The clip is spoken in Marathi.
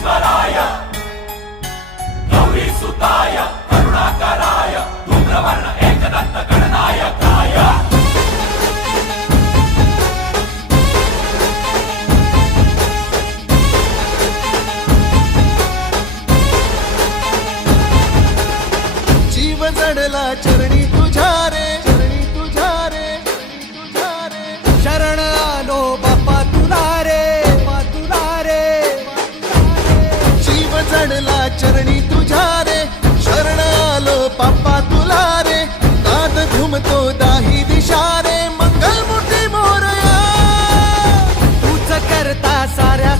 परमेश्वराय गौरी सुताय करुणाकराय धूम्रवर्ण एकदंत गणनायकाय। जीव जडला चरणी तुझा चरणी तुझ्या रे. शरण आलो पापा तुला रे. दात घुमतो दाही दिशा रे. मंगल मोठी मोरया. तूच करता साऱ्या